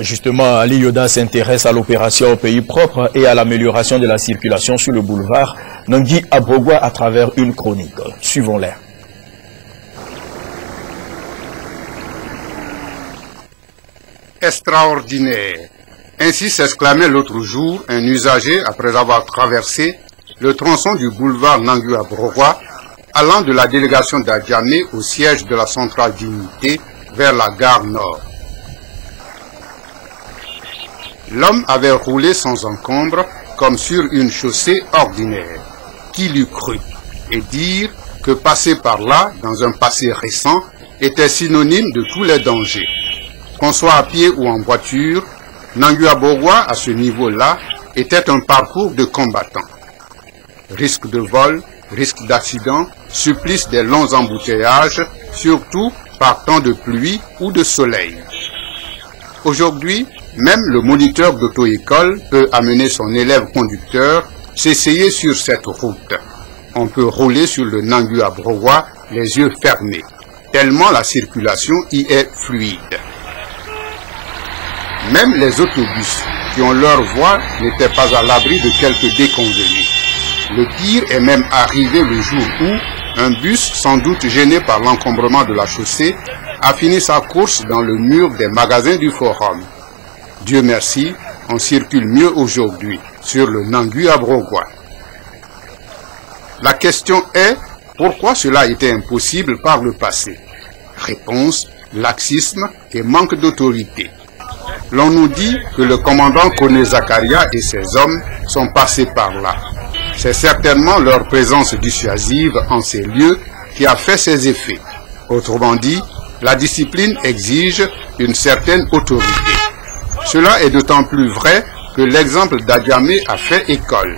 Justement, Ali Yoda s'intéresse à l'opération au pays propre et à l'amélioration de la circulation sur le boulevard Nangui Abrogwa à travers une chronique. Suivons-les. Extraordinaire. Ainsi s'exclamait l'autre jour un usager après avoir traversé le tronçon du boulevard Nangui Abrogwa allant de la délégation d'Adjamé au siège de la centrale d'unité vers la gare nord. L'homme avait roulé sans encombre comme sur une chaussée ordinaire. Qui l'eût cru? Et dire que passer par là, dans un passé récent, était synonyme de tous les dangers. Qu'on soit à pied ou en voiture, Nangui Abrogwa, à ce niveau-là, était un parcours de combattants. Risque de vol, risque d'accident, supplice des longs embouteillages, surtout par temps de pluie ou de soleil. Aujourd'hui, même le moniteur d'auto-école peut amener son élève conducteur s'essayer sur cette route. On peut rouler sur le Nangui Abrogwa les yeux fermés, tellement la circulation y est fluide. Même les autobus qui ont leur voie n'étaient pas à l'abri de quelques déconvenus. Le pire est même arrivé le jour où un bus, sans doute gêné par l'encombrement de la chaussée, a fini sa course dans le mur des magasins du Forum. Dieu merci, on circule mieux aujourd'hui sur le Nangui Abrogwa. La question est, pourquoi cela était impossible par le passé? Réponse, laxisme et manque d'autorité. L'on nous dit que le commandant Kone Zakaria et ses hommes sont passés par là. C'est certainement leur présence dissuasive en ces lieux qui a fait ses effets. Autrement dit, la discipline exige une certaine autorité. Cela est d'autant plus vrai que l'exemple d'Adjamé a fait école.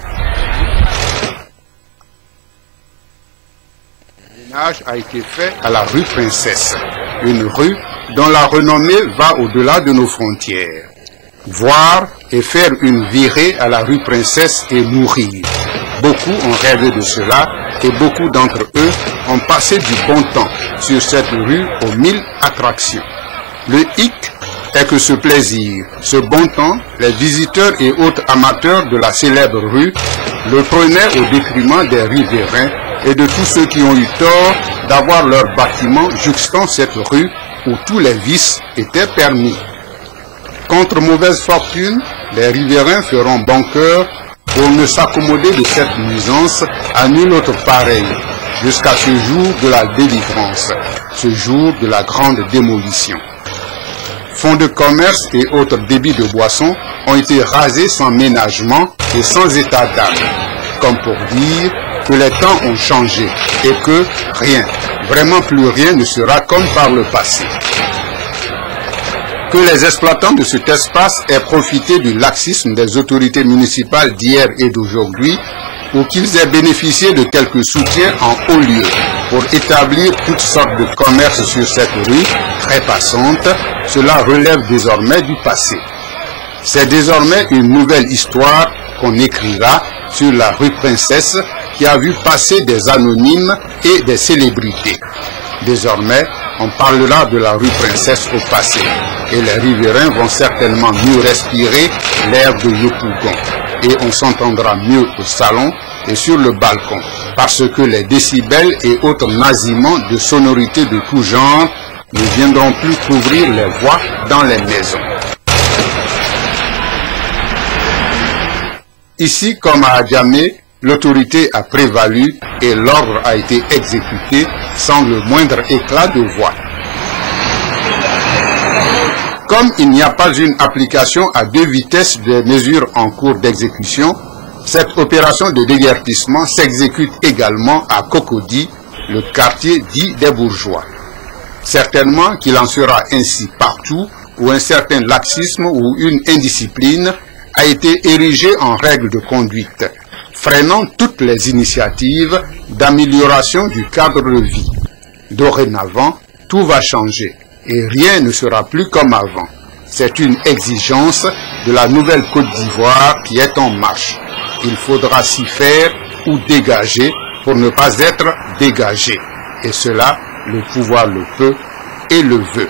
Le ménage a été fait à la rue Princesse, une rue dont la renommée va au-delà de nos frontières. Voir et faire une virée à la rue Princesse et mourir. Beaucoup ont rêvé de cela et beaucoup d'entre eux ont passé du bon temps sur cette rue aux 1000 attractions. Le hic est que ce plaisir, ce bon temps, les visiteurs et autres amateurs de la célèbre rue le prenaient au détriment des riverains et de tous ceux qui ont eu tort d'avoir leurs bâtiments juxtant cette rue où tous les vices étaient permis. Contre mauvaise fortune, les riverains feront bon cœur pour ne s'accommoder de cette nuisance à nul autre pareil, jusqu'à ce jour de la délivrance, ce jour de la grande démolition. Fonds de commerce et autres débits de boissons ont été rasés sans ménagement et sans état d'âme, comme pour dire que les temps ont changé et que rien, vraiment plus rien ne sera comme par le passé. Que les exploitants de cet espace aient profité du laxisme des autorités municipales d'hier et d'aujourd'hui, ou qu'ils aient bénéficié de quelques soutiens en haut lieu pour établir toutes sortes de commerces sur cette rue très passante, cela relève désormais du passé. C'est désormais une nouvelle histoire qu'on écrira sur la rue Princesse qui a vu passer des anonymes et des célébrités. Désormais, on parlera de la rue Princesse au passé et les riverains vont certainement mieux respirer l'air de Yopougon et on s'entendra mieux au salon et sur le balcon parce que les décibels et autres nasillements de sonorités de tout genre ne viendront plus couvrir les voix dans les maisons. Ici, comme à Adjamé, l'autorité a prévalu et l'ordre a été exécuté sans le moindre éclat de voix. Comme il n'y a pas une application à deux vitesses des mesures en cours d'exécution, cette opération de déguerpissement s'exécute également à Cocody, le quartier dit des bourgeois. Certainement qu'il en sera ainsi partout où un certain laxisme ou une indiscipline a été érigé en règle de conduite, freinant toutes les initiatives d'amélioration du cadre de vie. Dorénavant, tout va changer et rien ne sera plus comme avant. C'est une exigence de la nouvelle Côte d'Ivoire qui est en marche. Il faudra s'y faire ou dégager pour ne pas être dégagé. Et cela, le pouvoir le peut et le veut.